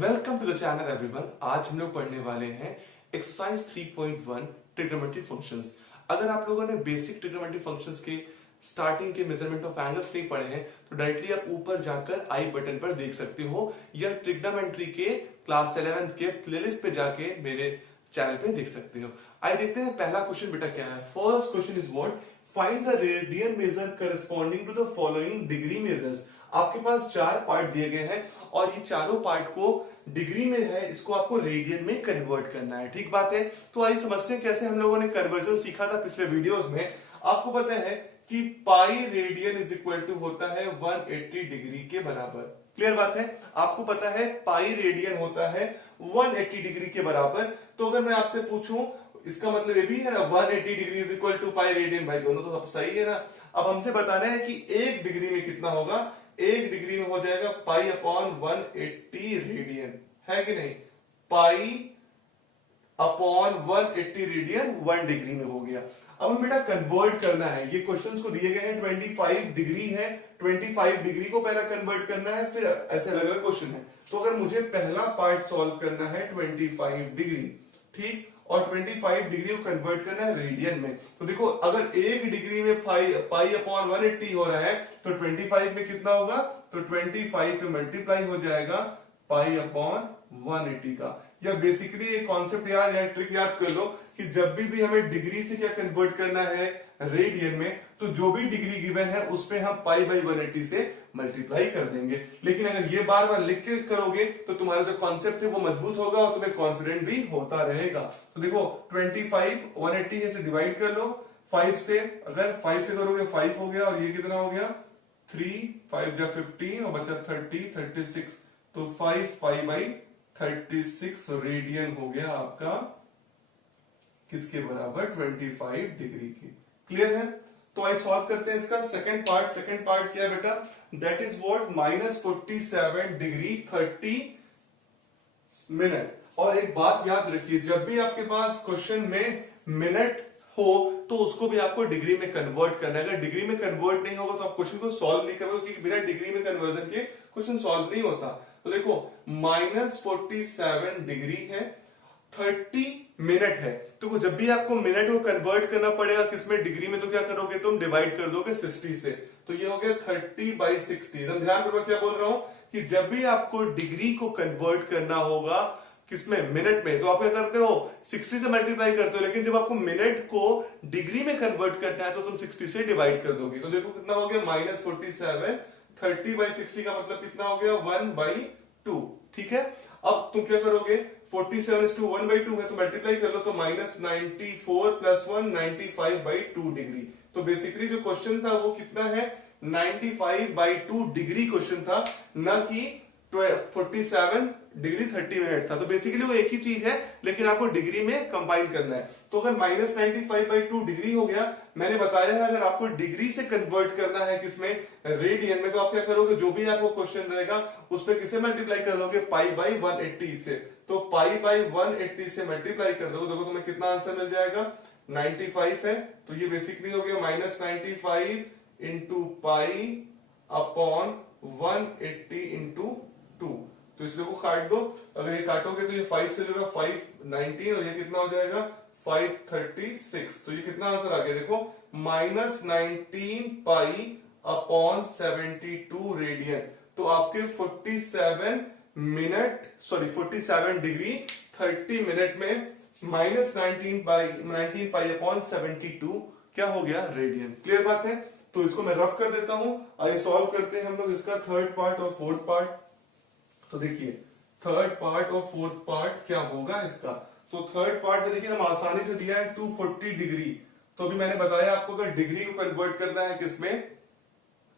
Welcome to the channel everyone. आज हम लोग पढ़ने वाले हैं एक्सरसाइज 3.1 ट्रिग्नोमेट्री फंक्शंस। अगर आप लोगों ने बेसिक ट्रिग्नोमेट्री फंक्शंस के स्टार्टिंग के मेजरमेंट ऑफ एंगल्स नहीं पढ़े हैं तो डायरेक्टली आप ऊपर जाकर आई बटन पर देख सकते हो या ट्रिग्नोमेट्री के क्लास 11th के प्लेलिस्ट पे जाके मेरे चैनल पे देख सकते हो। आइए देखते हैं पहला क्वेश्चन बेटा क्या है। First question is what, find the radian measure corresponding to the following degree measures. आपके पास चार पार्ट दिए गए हैं और ये चारों पार्ट को डिग्री में है, इसको आपको रेडियन में कन्वर्ट करना है। ठीक बात है। तो आइए समझते हैं कैसे हम लोगों ने कन्वर्जन सीखा था पिछले वीडियोस में। आपको पता है कि pi radian is equal to होता है 180 डिग्री के बराबर। क्लियर बात है। आपको पता है पाई रेडियन होता है 180 डिग्री के बराबर। तो अगर मैं आपसे पूछूं, इसका मतलब ये भी है ना 180 degree is equal to pi radian, भाई दोनों तो सब सही है ना। अब हमसे बताना है कि एक डिग्री में कितना होगा। एक डिग्री में हो जाएगा पाई अपॉन 180 रेडियन, है कि नहीं। पाई अपॉन 180 रेडियन 1 डिग्री में हो गया। अब हमें बेटा कन्वर्ट करना है। ये क्वेश्चंस को दिए गए हैं 25 डिग्री है, 25 डिग्री को पहला कन्वर्ट करना है, फिर ऐसे अलग अलग क्वेश्चन है। तो अगर मुझे पहला पार्ट सॉल्व करना है 25 डिग्री, ठीक, और 25 डिग्री को कन्वर्ट करना है रेडियन में। तो देखो अगर एक डिग्री में पाई अपॉन 180 हो रहा है तो 25 में कितना होगा, तो 25 पे मल्टीप्लाई हो जाएगा पाई अपॉन 180 का। या बेसिकली एक कॉन्सेप्ट याद है, ट्रिक याद कर लो कि जब भी हमें डिग्री से क्या कन्वर्ट करना है रेडियन में, तो जो भी डिग्री गिवन है उस पे हम पाई बाई 180 से मल्टीप्लाई कर देंगे। लेकिन अगर ये बार बार लिख के करोगे तो तुम्हारा जो कॉन्सेप्ट है वो मजबूत होगा और तुम्हें कॉन्फिडेंट भी होता रहेगा। तो देखो 25 180 से डिवाइड कर लो 5 से। अगर 5 से करोगे 5 हो गया और ये कितना हो गया 3, 5 जा 15 और बचा 30, 36। तो 5 पाई बाई 36 रेडियन हो गया आपका किसके बराबर, 25 डिग्री की। क्लियर है। तो आइए सॉल्व करते हैं इसका सेकंड पार्ट। सेकंड पार्ट क्या है बेटा, that is what -47 degree 30 minute. और एक बात याद रखिए, जब भी आपके पास क्वेश्चन में मिनट हो तो उसको भी आपको डिग्री में कन्वर्ट करना है। अगर डिग्री में कन्वर्ट नहीं होगा तो आप क्वेश्चन को सॉल्व नहीं करोगे, क्योंकि बिना डिग्री में कन्वर्जन के क्वेश्चन सॉल्व नहीं होता। तो देखो -47 डिग्री है, 30 मिनट है। तो जब भी आपको मिनट को कन्वर्ट करना पड़ेगा किसमें, डिग्री में, तो क्या करोगे तुम, डिवाइड कर दोगे 60 से। तो ये हो गया 30/60। एकदम ध्यान रखो क्या बोल रहा हूं कि जब भी आपको डिग्री को कन्वर्ट करना होगा किसमें, मिनट में, तो आप क्या करते हो 60 से मल्टीप्लाई करते हो। लेकिन जब आपको मिनट को डिग्री में कन्वर्ट करना है तो तुम 60 से डिवाइड कर दोगे। तो देखो कितना हो गया -47, 30/60 का मतलब कितना हो गया 1/2। ठीक है। अब तुम क्या करोगे, 47 to 1/2 है तो मल्टीप्लाई कर लो, तो -94 + 1 95/2 डिग्री। तो बेसिकली जो क्वेश्चन था वो कितना है 95/2 डिग्री क्वेश्चन था, न कि 47 डिग्री 30 मिनट था। तो बेसिकली वो एक ही चीज है, लेकिन आपको डिग्री में कंबाइन करना है। तो अगर -95/2 डिग्री हो गया, मैंने बताया है अगर आपको डिग्री से कन्वर्ट करना है किसमें, रेडियन में, तो आप क्या करोगे, जो भी आपको क्वेश्चन रहेगा उस पर किसे मल्टीप्लाई कर लोगे, पाई बाई 180 से। तो पाई बाई 180 से मल्टीप्लाई कर दोगे, देखो तुम्हें कितना आंसर मिल जाएगा 95 है। तो ये बेसिकली हो गया -95 इंटू पाई अपॉन 180 इंटू 2। तो इसलिए को काट दो। अगर ये काटोगे तो ये 5 से होगा 519 और ये कितना हो जाएगा 536। तो ये कितना आंसर आ गया देखो, -19 पाई अपॉन 72 रेडियन। तो आपके 47 डिग्री 30 मिनट में -19 पाई अपॉन 72 क्या हो गया, रेडियन। क्लियर बात है। तो इसको मैं रफ कर देता हूं। आइए सॉल्व करते हैं हम लोग इसका थर्ड पार्ट और फोर्थ पार्ट। तो देखिए थर्ड पार्ट और फोर्थ पार्ट क्या होगा इसका। तो थर्ड पार्ट में देखिए हम आसानी से दिया है 240 डिग्री। तो अभी मैंने बताया आपको अगर डिग्री को कन्वर्ट करना है किसमें,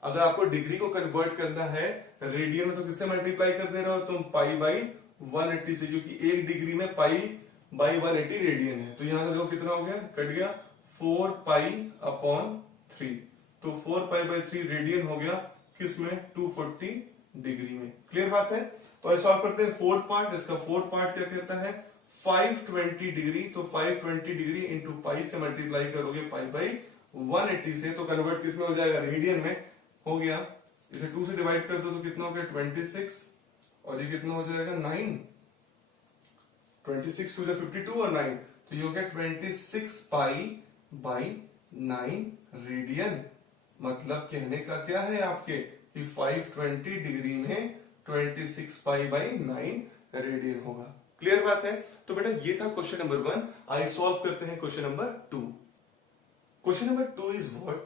अगर आपको डिग्री को कन्वर्ट करना है रेडियन में, तो किससे मल्टीप्लाई कर दे रहे हो तुम, पाई बाई 180 से, क्योंकि एक डिग्री में पाई बाई 180 रेडियन है। तो यहां से देखो कितना हो गया, कट गया 4 पाई अपॉन 3। तो 4 पाई बाई 3 रेडियन हो गया किसमें, 240 डिग्री में। क्लियर बात है। तो ऐसा सॉल्व करते हैं फोर्थ पार्ट। इसका फोर्थ पार्ट क्या कहता है 520 डिग्री। तो 520 डिग्री इंटू पाई से मल्टीप्लाई करोगे पाई बाई 180 से, तो कन्वर्ट किसमें हो जाएगा, रेडियन में हो गया। इसे 2 से डिवाइड कर दो तो कितना हो गया 26 और ये कितना हो जाएगा 9, 26 टू 52 और 9, तो ये हो गया 26 पाई बाई 9 रेडियन। मतलब कहने का क्या है आपके कि 520 डिग्री में 26 पाई बाई 9 रेडियन होगा। क्लियर बात है? तो बेटा ये था क्वेश्चन नंबर 1। आई सॉल्व करते हैं question number 2। Question number 2 is what?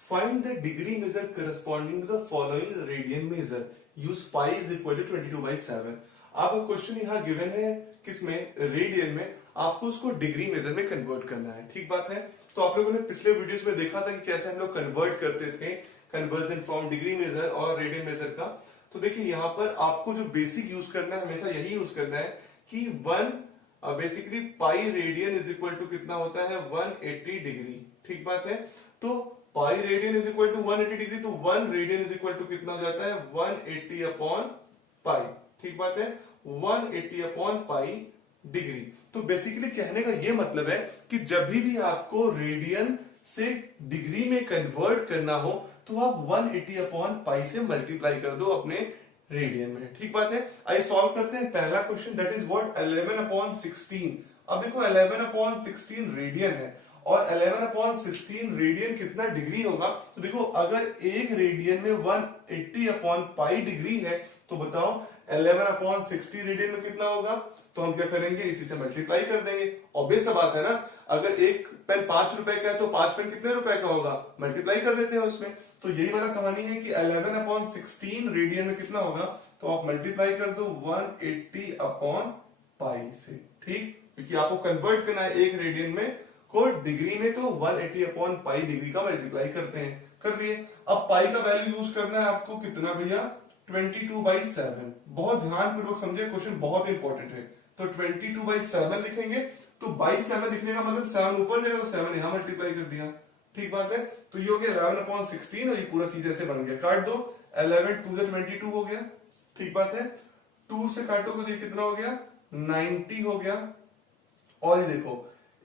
Find the degree measure corresponding to the following radian measure, use pi is equal to 22/7। आपका क्वेश्चन यहाँ गिवन है किसमें? रेडियन में। आपको उसको डिग्री मेजर में कन्वर्ट करना है। ठीक बात है? तो आप लोगों ने पिछले वीडियोस में देखा था कि कैसे हम लोग कन्वर्ट करते थे, कन्वर्जन फ्रॉम डिग्री मेजर और रेडियन मेजर का। तो देखिए यहाँ पर आपको जो बेसिक यूज करना है, हमेशा यही यूज करना है कि 1 basically pi radian is equal to कितना होता है? 180 डिग्री। ठीक बात है? तो pi radian is equal to 180 degree, तो 1 रेडियन इज इक्वल टू कितना हो जाता है? 180 अपॉन पाई। ठीक बात है? 180 अपॉन पाई डिग्री। तो बेसिकली कहने का यह मतलब है कि जब भी आपको रेडियन से डिग्री में कन्वर्ट करना हो तो आप 180 अपॉन पाई से मल्टीप्लाई कर दो अपने रेडियन में। ठीक बात है? आइए सॉल्व करते हैं पहला question, that is what? 11 upon 16। अब देखो 11 अपॉन 16 रेडियन है और 11 अपॉन 16 रेडियन कितना डिग्री होगा? तो देखो अगर एक रेडियन में 180 अपॉन पाई डिग्री है तो बताओ 11 अपॉन 60 रेडियन में कितना होगा? तो हम क्या करेंगे? इसी से मल्टीप्लाई कर देंगे। ऑब्वियस सा बात है ना, अगर एक पेन 5 रुपए का है तो 5 पेन कितने रुपए का होगा? मल्टीप्लाई कर देते हैं उसमें। तो यही वाला कहानी है कि 11 अपॉन 16 रेडियन में कितना होगा? तो आप मल्टीप्लाई कर दो 180 अपॉन पाई से। ठीक, क्योंकि आपको कन्वर्ट करना है एक रेडियन में को डिग्री में, तो 180 अपॉन पाई डिग्री का मल्टीप्लाई करते हैं। कर दिए। अब पाई का वैल्यू यूज करना है आपको कितना भैया? 22/7। बहुत ध्यानपूर्वक समझे, क्वेश्चन बहुत इंपॉर्टेंट है। तो 22/7 लिखेंगे। तो बाई 7 लिखने का मतलब 7 ऊपर जाएगा तो 7 यहां मल्टीप्लाई कर दिया। ठीक बात है? तो ये हो गया 11 अपॉन 16 और ये पूरा चीज ऐसे बन गया। काट दो, 11 2 22 हो गया। ठीक बात है? 2 से काटोगे तो ये कितना हो गया? 90 हो गया। और ये देखो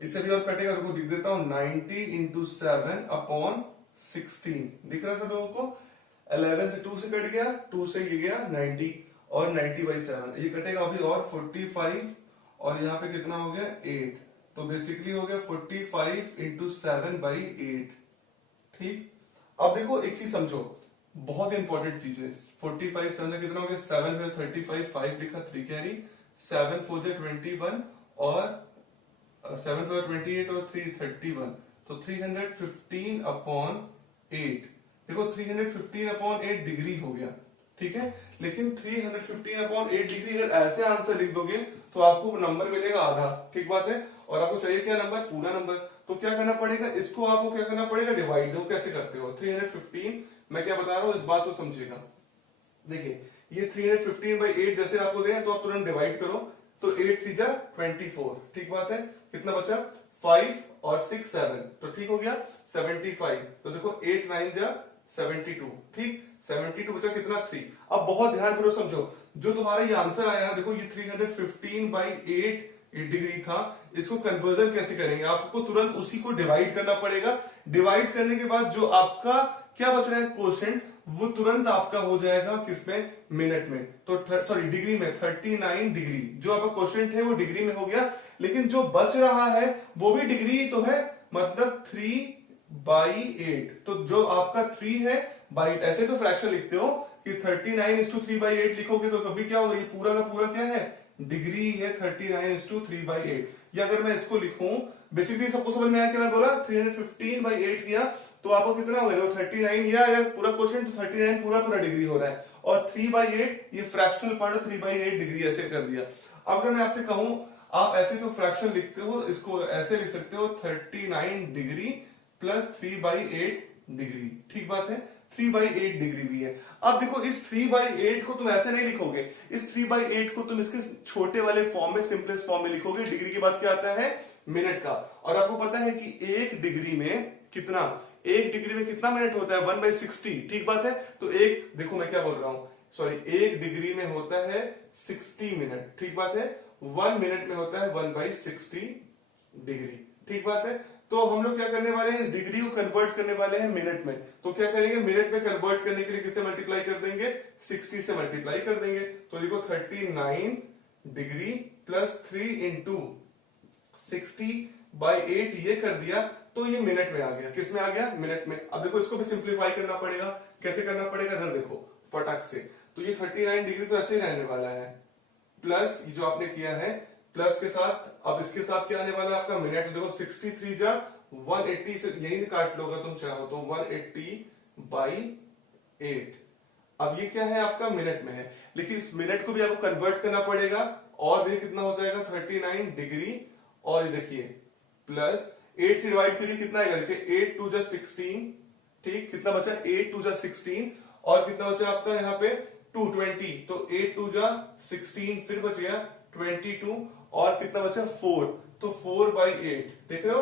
इससे भी और कटेगा, रुको लिख देता हूं, 90 इंटू 7 अपॉन 16। दिख रहा है सब लोगों को? 11 से 2 से कट गया, 2 से ये गया 90 और 90/7 ये कटेगा अभी और 45 और यहाँ पे कितना हो गया? 8। तो बेसिकली हो गया 45 इंटू 7/8। ठीक, अब देखो एक चीज समझो, बहुत इंपॉर्टेंट चीज है। 45 7 कितना हो गया? 7 में 35, 5 लिखा, 3 कैरी, 7 4 21 और 7 4 28 और 3 31, तो 315 अपॉन 8। देखो 315 अपॉन 8 डिग्री हो गया। ठीक है, लेकिन 315 अपॉन 8 डिग्री अगर ऐसे आंसर लिख दोगे तो आपको नंबर मिलेगा आधा। ठीक बात है? और आपको चाहिए क्या नंबर? पूरा नंबर। तो क्या करना पड़ेगा? इसको आपको क्या करना पड़ेगा? डिवाइड। दो कैसे करते हो? 315, मैं क्या बता रहा हूं इस बात को समझिएगा। देखिए ये 315/8 जैसे आपको दे तो आप तुरंत डिवाइड करो, तो 8 3 जा 24। ठीक बात है? कितना बचा? 5 और 6 7, तो ठीक हो गया 75। तो देखो 8 9 जा 72। ठीक, 72 बचा कितना? 3। अब बहुत ध्यानपूर्वक समझो, जो तुम्हारा ये आंसर आया है, देखो ये 315/8 डिग्री था। इसको कन्वर्जन कैसे करेंगे? आपको तुरंत उसी को डिवाइड करना पड़ेगा। डिवाइड करने के बाद जो आपका क्या बच रहा है क्वोशेंट, वो तुरंत आपका हो जाएगा किसमें? मिनट में। तो सॉरी डिग्री में 39 डिग्री। जो आपका क्वोशेंट है वो डिग्री में हो गया, लेकिन जो बच रहा है वो भी डिग्री तो है, मतलब 3/8। तो जो आपका 3 है बाई, ऐसे तो फ्रैक्शन लिखते हो कि 39:3/8 लिखोगे तो कभी क्या होगा? ये पूरा का पूरा क्या है? डिग्री है 39:3/8। या अगर मैं इसको लिखूं, बेसिकली सबको समझ में आया कि मैं बोला 315/8 किया तो आपको कितना हो गया? 39, या अगर पूरा क्वेश्चन तो 39 पूरा पूरा डिग्री हो रहा है, और 3/8 ये फ्रैक्शनल पार्ट 3/8 डिग्री ऐसे कर दिया। अब अगर मैं आपसे कहूं, आप ऐसे तो फ्रैक्शन लिखते हो, इसको ऐसे लिख सकते हो 39 डिग्री प्लस 3/8 डिग्री। ठीक बात है? 3/8 डिग्री भी है। अब देखो इस 3/8 को तुम ऐसे नहीं लिखोगे, इस 3/8 को तुम इसके छोटे वाले फॉर्म में, सिंपलेस्ट फॉर्म में लिखोगे। डिग्री के बाद क्या आता है? मिनट का। और आपको पता है कि एक डिग्री में कितना, एक डिग्री में कितना मिनट होता है? 1/60। ठीक बात है? तो एक, देखो मैं क्या बोल रहा हूं, सॉरी, एक डिग्री में होता है 60 मिनट। ठीक बात है? 1 मिनट में होता है 1/60 डिग्री। ठीक बात है? तो हम लोग क्या करने वाले हैं, इस डिग्री को कन्वर्ट करने वाले हैं मिनट में। तो क्या करेंगे, मिनट में कन्वर्ट करने के लिए किससे मल्टीप्लाई कर देंगे, 60 से मल्टीप्लाई कर देंगे। तो देखो 39 डिग्री प्लस 3 इंटू 60/8 ये कर दिया, तो ये मिनट में आ गया। किस में आ गया, मिनट में। अब देखो इसको भी सिंप्लीफाई करना पड़ेगा। कैसे करना पड़ेगा, इधर देखो फटाक से। तो ये 39 डिग्री तो ऐसे ही रहने वाला है, प्लस ये जो आपने किया है प्लस के साथ, अब इसके साथ क्या आने वाला है आपका मिनट। देखो 63 जा 180 से यही काट लोगा तुम चाहो तो, 180/8। अब ये क्या है आपका मिनट में है, लेकिन इस मिनट को भी आपको कन्वर्ट करना पड़ेगा। और देखिए कितना हो जाएगा 39 डिग्री, और ये देखिए प्लस 8 से डिवाइड करिए कितना आएगा, देखिए 8 2 जा 16, ठीक, कितना बचा 8 2 जा 16, और कितना बचा आपका यहाँ पे 220, तो 8 2 जा 16, फिर बच गया 22, और कितना बचा 4, तो 4/8, देख रहे हो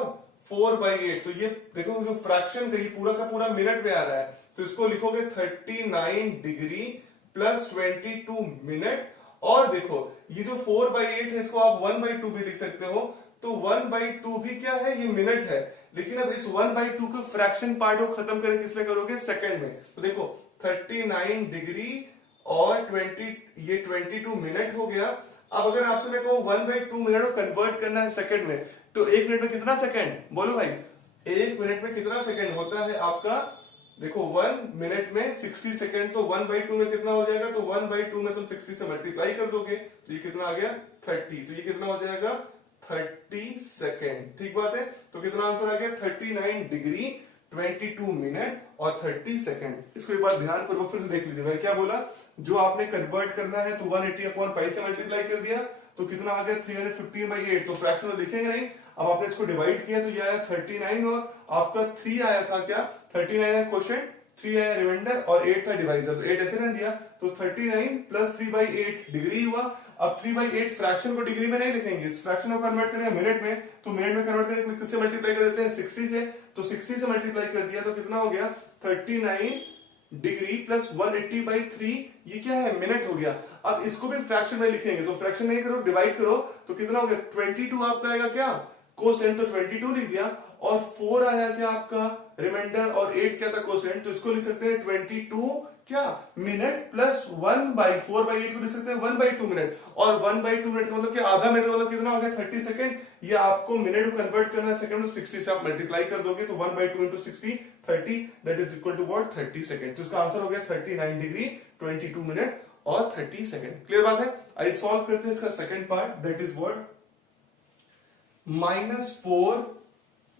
4/8। तो ये देखो जो फ्रैक्शन का ये पूरा का पूरा मिनट में आ रहा है, तो इसको लिखोगे 39 डिग्री प्लस 22 मिनट। और देखो ये जो 4/8 है इसको आप 1/2 भी लिख सकते हो, तो 1/2 भी क्या है, ये मिनट है। लेकिन अब इस 1/2 के फ्रैक्शन पार्ट को खत्म करके किसमें करोगे, सेकंड में। तो देखो 39 डिग्री और 22 मिनट हो गया। अब अगर आपसे मैं कहूं 1/2 मिनट को कन्वर्ट करना है सेकंड में, तो एक मिनट में कितना सेकंड, बोलो भाई, एक मिनट में कितना सेकंड होता है आपका। देखो 1 मिनट में 60 सेकंड, तो 1/2 में कितना हो जाएगा, तो 1/2 में तुम 60 से मल्टीप्लाई कर दोगे, तो ये कितना आ गया 30, तो ये कितना हो जाएगा 30 सेकेंड। ठीक बात है, तो कितना आंसर आ गया 39 डिग्री 22 मिनट और 30 सेकेंड। इसको एक बार ध्यान पूर्वक फिर से देख लीजिए। मैंने क्या बोला, जो आपने कन्वर्ट करना है तो 180/π से मल्टीप्लाई कर दिया, तो कितना आ गया 315/8, तो फ्रैक्शन तो दिखेंगे नहीं। अब आपने इसको डिवाइड किया तो ये आया 39, और आपका 3 आया था क्या, 39 है क्वोशिएंट, 3 आया रिमाइंडर, और 8 था डिवाइजर, तो 8 ऐसे रह दिया, तो 39 प्लस 3/8 डिग्री हुआ। अब 3/8 फ्रैक्शन को डिग्री में नहीं लिखेंगे, इस फ्रैक्शन को कन्वर्ट करेंगे मिनट में, तो मिनट में कन्वर्ट करने के लिए किससे मल्टीप्लाई कर देते हैं, 60 से। तो 60 से मल्टीप्लाई कर दिया तो कितना हो गया 39 डिग्री प्लस 180/3, ये क्या है, मिनट हो गया। अब इसको भी फ्रैक्शन में लिखेंगे, तो फ्रैक्शन नहीं करो, डिवाइड करो, तो कितना हो गया 22 आपका आएगा क्या, कोसेंट, तो 22 लिख दिया, और 4 आया क्या आपका रिमाइंडर, और 8 क्या था कोसेंट, तो इसको लिख सकते हैं 22 क्या मिनट प्लस 4/8 को लिख सकते हैं 1/2 मिनट, और 1/2 मिनट का मतलब क्या, आधा मिनट का मतलब कितना हो गया 30 सेकंड। ये आपको मिनट को कन्वर्ट करना है सेकंड में, 60 से आप मल्टीप्लाई कर दोगे, तो 1/2 into 60 30, that is equal to what 30 second. तो इसका आंसर हो गया 39 डिग्री 22 मिनट और 30 सेकंड। क्लियर बात है। आइए सॉल्व करते हैं इसका second part, that is what -4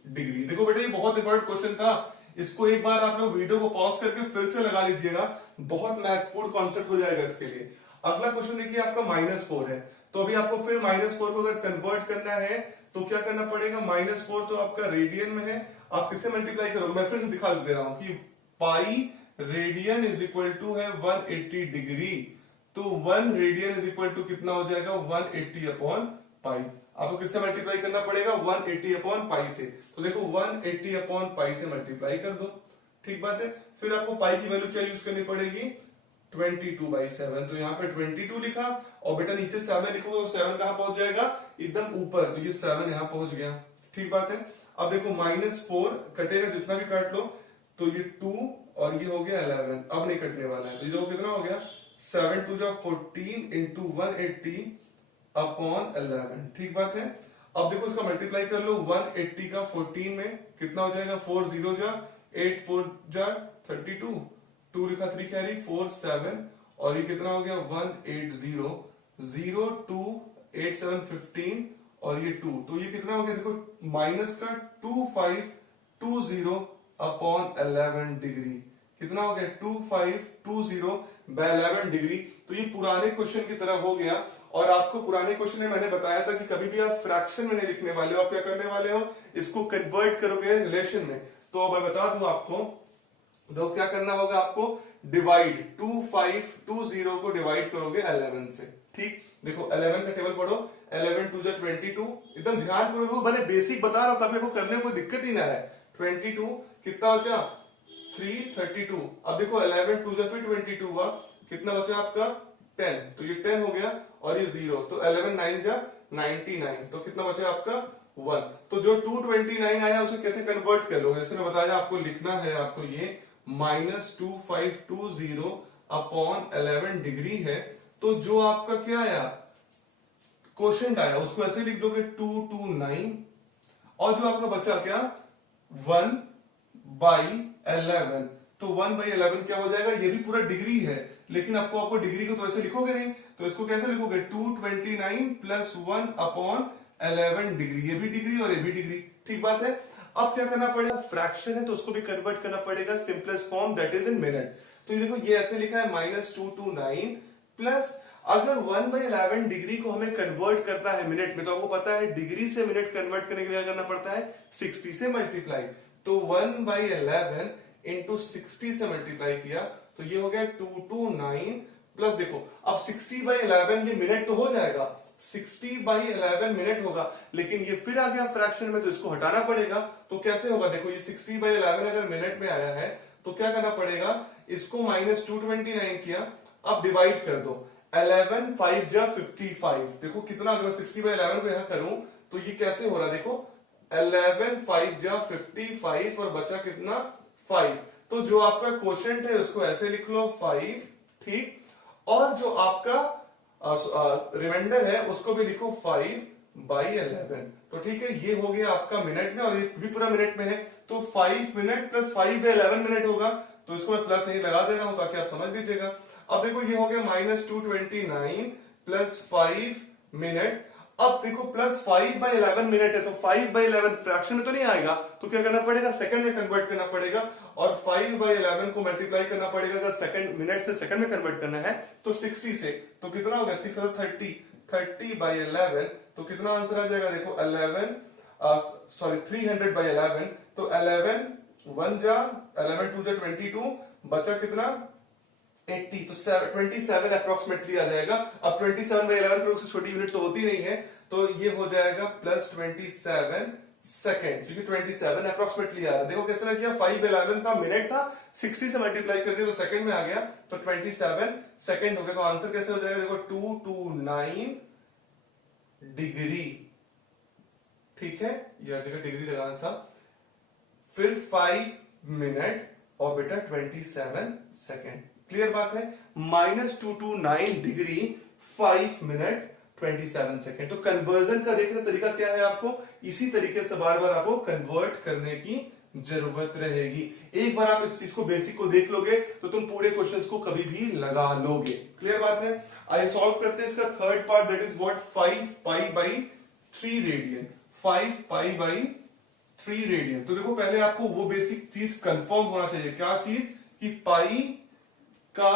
degree. देखो बेटा ये बहुत इंपॉर्टेंट क्वेश्चन था, इसको एक बार आप लोग वीडियो को पॉज करके फिर से लगा लीजिएगा, बहुत महत्वपूर्ण कॉन्सेप्ट हो जाएगा इसके लिए। अगला क्वेश्चन देखिए आपका -4 है, तो अभी आपको फिर -4 को अगर कन्वर्ट करना है तो क्या करना पड़ेगा, -4 तो आपका रेडियन में है, आप किससे मल्टीप्लाई करोगे, मैं फिर से दिखा दे रहा हूं कि pi radian is equal to है 180 डिग्री, तो 1 रेडियन इज इक्वल टू कितना हो जाएगा 180/π। आपको किससे मल्टीप्लाई करना पड़ेगा 180/π से, तो देखो 180/π से मल्टीप्लाई कर दो। ठीक बात है। फिर आपको पाई की वैल्यू क्या यूज करनी पड़ेगी 22/7, तो यहाँ पे 22 लिखा, और बेटा नीचे 7 लिखो तो 7 कहां पहुंच जाएगा एकदम ऊपर, तो ये 7 यहां पहुंच गया। ठीक बात है। अब देखो -4 कटेगा, जितना भी काट लो, तो ये 2 और ये हो गया 11, अब नहीं कटने वाला है, तो ये जो कितना हो गया 7 2 जा 14 इंटू 180/11। ठीक बात है। अब देखो इसका मल्टीप्लाई कर लो, 180 का 14 में कितना हो जाएगा 4 0 जा 8 4 जा 32, 2 लिखा 3 कैरी 4 7, और ये कितना हो गया 180 0 2 8 7 15, और ये 2, तो ये कितना हो गया देखो माइनस का 2520/11 डिग्री, कितना हो गया 2520/11 डिग्री। तो ये पुराने क्वेश्चन की तरह हो गया, और आपको पुराने क्वेश्चन में मैंने बताया था कि कभी भी आप फ्रैक्शन में नहीं लिखने वाले हो, आप क्या करने वाले हो, इसको कन्वर्ट करोगे रिलेशन में। तो अब मैं बता दूं आपको, तो क्या करना होगा आपको, डिवाइड 2520 को डिवाइड करोगे 11 से। ठीक, देखो 11 का टेबल पढ़ो, 11 2 जा 22, एकदम ध्यान पूर्वक, मैंने बेसिक बता रहा था, अपने को करने में कोई दिक्कत ही ना है। 22 कितना बचा 332, अब देखो 11 2 जा फिर 22 हुआ, कितना बचा आपका 10, तो ये 10 हो गया, और ये 0, तो 11 9 जा 99, तो कितना बचा आपका 1। तो जो 229 आया उसे कैसे कन्वर्ट कर लोगे, जैसे मैं बताया आपको लिखना है, आपको ये -2520 अपॉन 11 डिग्री है। तो जो आपका क्या आया क्वोशंट आया उसको ऐसे लिख दोगे 229, और जो आपका बचा क्या 1/11। तो 1/11 क्या हो जाएगा, ये भी पूरा डिग्री है, लेकिन आपको डिग्री को तो ऐसे लिखोगे नहीं, तो इसको कैसे लिखोगे 229 प्लस 1 अपॉन 11 डिग्री, ये भी डिग्री और ये भी डिग्री। ठीक बात है। अब क्या करना पड़ेगा, फ्रैक्शन है तो उसको भी कन्वर्ट करना पड़ेगा simplest form, that is in minute. तो ये देखो ये ऐसे लिखा है -229 प्लस, अगर 1/11 डिग्री को हमें कन्वर्ट करना है मिनट में, तो आपको पता है डिग्री से मिनट कन्वर्ट करने के लिए क्या करना पड़ता है 60 से मल्टीप्लाई। तो 1/11 इंटू 60 से मल्टीप्लाई किया तो ये हो गया 229 प्लस, देखो अब 60/11 ये मिनट तो हो जाएगा, 60/11 मिनट होगा, लेकिन ये फिर आ गया फ्रैक्शन में तो इसको हटाना पड़ेगा। तो कैसे होगा, देखो ये 60/11 अगर मिनट में आया है तो क्या करना पड़ेगा, इसको -229 किया, अब डिवाइड कर दो, 11 5 जा 55, देखो कितना, अगर 60/11 को यहां करूं तो ये कैसे हो रहा है, देखो 11 5 जा 55 और बचा कितना 5। तो जो आपका क्वोशंट है उसको ऐसे लिख लो 5, ठीक, और जो आपका रिमाइंडर है उसको भी लिखो 5/11। तो ठीक है, ये हो गया आपका मिनट में और ये भी पूरा मिनट में है, तो 5 मिनट प्लस 5/11 मिनट होगा। तो इसको मैं प्लस यही लगा दे रहा हूं ताकि आप समझ लीजिएगा। अब देखो ये हो गया -229 प्लस 5 मिनट। अब देखो प्लस 5/11 मिनट है, तो 5/11 फ्रैक्शन में तो नहीं आएगा, तो क्या करना पड़ेगा सेकंड में कन्वर्ट करना पड़ेगा, और 5/11 को मल्टीप्लाई करना पड़ेगा, अगर सेकंड मिनट से सेकंड में कन्वर्ट करना है तो 60 से, तो कितना हो गया 6 30/11, तो कितना आंसर आ जाएगा, देखो 300/11, तो 11 1 जा 11 2 जा 22, बचा कितना 80, तो 27 अप्रोक्सीमेटली आ जाएगा। अब 27/11 पर उससे छोटी यूनिट तो होती नहीं है, तो ये हो जाएगा +27 सेकेंड, क्योंकि 27 अप्रोक्सीमेटली आ रहा है। देखो कैसे मैं किया, 5/11 था मिनट था, 60 से मल्टीप्लाई कर दिया तो सेकंड में आ गया, तो 27 सेकेंड हो गया। तो आंसर कैसे हो जाएगा, देखो 229 डिग्री, ठीक है, यह जगह डिग्री लगाना था, फिर 5 मिनट और बेटा 27 सेकेंड। क्लियर बात है, -229 डिग्री 5 मिनट 27 सेकेंड। तो कन्वर्जन का देखने तरीका क्या है, आपको इसी तरीके से बार बार आपको कन्वर्ट करने की जरूरत रहेगी। एक बार आप इस चीज को बेसिक को देख लोगे तो तुम पूरे क्वेश्चंस को कभी भी लगा लोगे। क्लियर बात है। आइए सॉल्व करते हैं इसका third part, that is what 5π/3 radian. 5π/3 radian. तो देखो पहले आपको वो बेसिक चीज कंफर्म होना चाहिए, क्या चीज, कि पाई का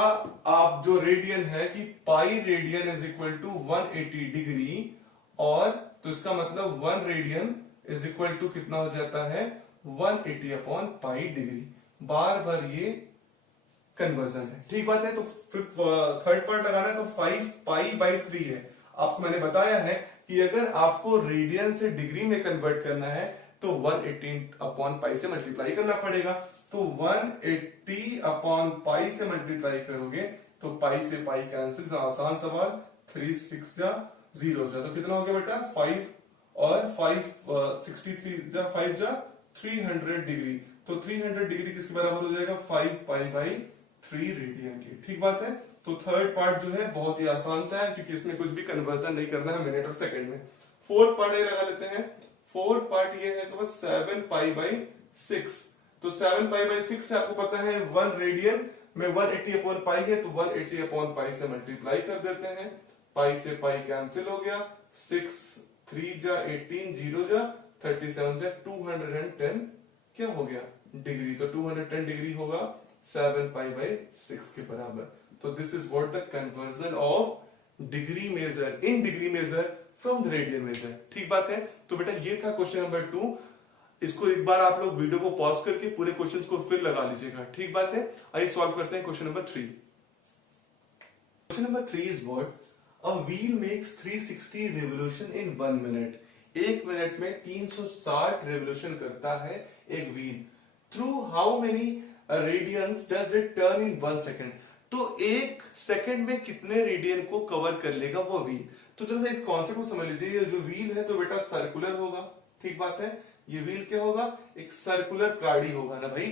आप जो रेडियन है कि pi radian is equal to 180 degree, और तो इसका मतलब 1 रेडियन इज इक्वल टू कितना हो जाता है 180/पाई डिग्री। बार बार ये कन्वर्जन है, ठीक बात है। तो थर्ड पार्ट लगाना है, तो 5π/3 है। आपको मैंने बताया है कि अगर आपको रेडियन से डिग्री में कन्वर्ट करना है तो 180/पाई से मल्टीप्लाई करना पड़ेगा। तो 180/पाई से मल्टीप्लाई करोगे तो पाई से पाई कैंसिल, तो आसान सवाल, 3 6 जा 0 जा, तो कितना हो गया बेटा 5 और 5 63 जा 5 जा 300 डिग्री। तो 300 डिग्री किसके बराबर हो जाएगा 5π/3 रेडियन की, ठीक बात है। तो थर्ड पार्ट जो है बहुत ही आसान सा है, क्योंकि इसमें कुछ भी कन्वर्जन नहीं करना है मिनट और सेकंड में। फोर्थ पार्ट ये लगा लेते हैं। फोर्थ पार्ट ये है तो 7π/6। तो 7π/6 से आपको पता है 1 रेडियन में 180/पाई है, तो 180/पाई से मल्टीप्लाई कर देते हैं, पाई से पाई कैंसिल हो गया, 6 3 जा 18 0 जा 37 जा 210 क्या हो गया डिग्री। तो 210 डिग्री होगा 7π/6 के बराबर। तो this is what the conversion of degree measure in degree measure from the radian measure, ठीक बात है। तो बेटा ये था क्वेश्चन नंबर 2। इसको एक बार आप लोग वीडियो को पॉज करके पूरे क्वेश्चंस को फिर लगा लीजिएगा, ठीक बात है। आइए सॉल्व करते हैं question number 3। Question number 3 is what a wheel makes 360 revolution in 1 minute. 1 minute में 360 रिवोल्यूशन करता है एक wheel. Through how many radians does it turn in 1 second. तो 1 सेकेंड में कितने रेडियन को कवर कर लेगा वो व्हील। तो जरा एक कॉन्सेप्ट को समझ लीजिए, ये जो व्हील है तो बेटा सर्कुलर होगा, ठीक बात है। ये व्हील क्या होगा, एक सर्कुलर गाड़ी होगा ना भाई,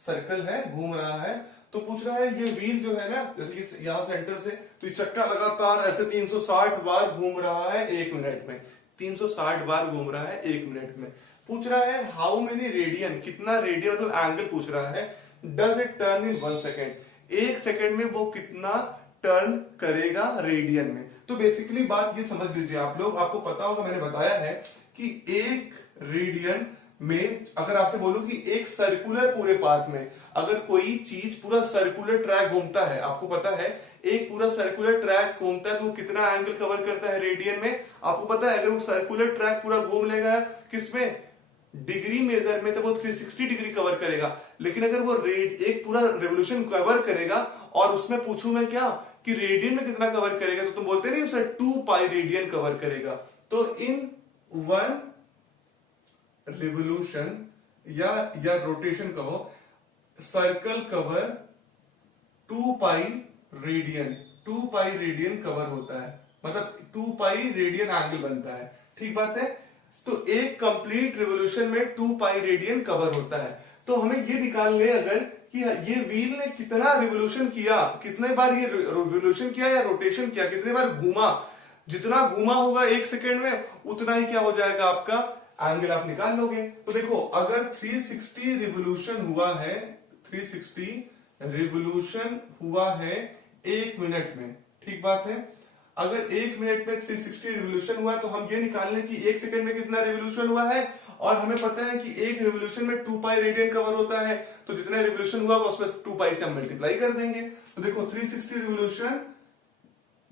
सर्कल है, घूम रहा है। तो पूछ रहा है ये व्हील जो है ना, जैसे कि यहाँ सेंटर से, तो ये चक्का लगातार ऐसे 360 बार घूम रहा है 1 मिनट में, 360 बार घूम रहा है 1 मिनट में। पूछ रहा है हाउ मेनी रेडियन, कितना रेडियन मतलब एंगल पूछ रहा है, does it turn in 1 second, 1 second में वो कितना टर्न करेगा रेडियन में। तो बेसिकली बात ये समझ लीजिए आप लोग, आपको पता होगा मैंने बताया है कि एक रेडियन में, अगर आपसे बोलूं कि एक सर्कुलर पूरे पाथ में अगर कोई चीज पूरा सर्कुलर ट्रैक घूमता है, आपको पता है एक पूरा सर्कुलर ट्रैक घूमता है तो वो कितना एंगल कवर करता है रेडियन में, आपको पता है। अगर वो सर्कुलर ट्रैक पूरा घूम लेगा किसमें, डिग्री मेजर में, तो वो 360 डिग्री कवर करेगा। लेकिन अगर वो एक पूरा रेवोल्यूशन कवर करेगा और उसमें पूछूं मैं क्या कि रेडियन में कितना कवर करेगा, तो तुम बोलते नहीं उसे 2 पाई रेडियन कवर करेगा। तो इन 1 रिवोल्यूशन या रोटेशन कहो, circle cover 2 pi radian, 2 pi radian cover होता है, मतलब 2 पाई रेडियन एंगल बनता है, ठीक बात है। तो एक कंप्लीट रिवोल्यूशन में 2 पाई रेडियन कवर होता है। तो हमें ये निकाल ले अगर कि ये व्हील ने कितना रिवोल्यूशन किया, कितने बार ये रिवोल्यूशन किया या रोटेशन किया, कितने बार घूमा, जितना घूमा होगा 1 सेकेंड में उतना ही क्या हो जाएगा आपका एंगल, आप निकाल लोगे। तो देखो अगर 360 रिवोल्यूशन हुआ है, 360 रिवोल्यूशन हुआ है 1 मिनट में, ठीक बात है। अगर 1 मिनट में 360 रिवोल्यूशन हुआ तो हम ये निकाल लें कि 1 सेकंड में कितना रिवोल्यूशन हुआ है, और हमें पता है कि एक रिवोल्यूशन में 2 पाई रेडियन कवर होता है, तो जितना रिवोल्यूशन हुआ उसमें 2 पाई से हम मल्टीप्लाई कर देंगे। तो देखो 360 रिवोल्यूशन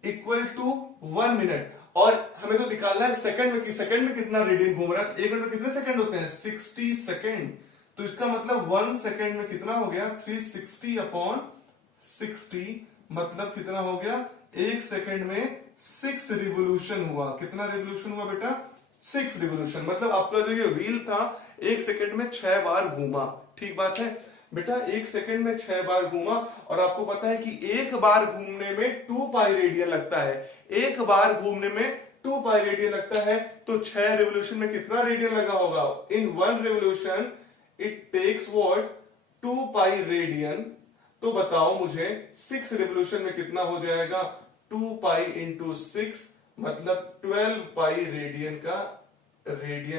इक्वल टू 1 मिनट, और हमें तो निकालना है सेकंड में कि सेकंड में कितना रेडियन घूम रहा है। 1 मिनट में कितने सेकंड होते हैं, 60 सेकंड। तो इसका मतलब 1 सेकंड में कितना हो गया, 360 अपॉन 60, मतलब कितना हो गया, 1 सेकंड में 6 रिवोल्यूशन हुआ। कितना रिवोल्यूशन हुआ बेटा, 6 रिवोल्यूशन। मतलब आपका जो ये व्हील था 1 सेकंड में 6 बार घूमा, ठीक बात है बेटा। 1 सेकंड में 6 बार घूमा, और आपको पता है कि एक बार घूमने में 2 पाई रेडियन लगता है, एक बार घूमने में 2 पाई रेडियन लगता है। तो 6 रिवोल्यूशन में कितना रेडियन लगा होगा, in 1 revolution it takes what, 2 pi radian. तो बताओ मुझे 6 रिवोल्यूशन में कितना हो जाएगा, 2 पाई इंटू 6, मतलब 12 पाई रेडियन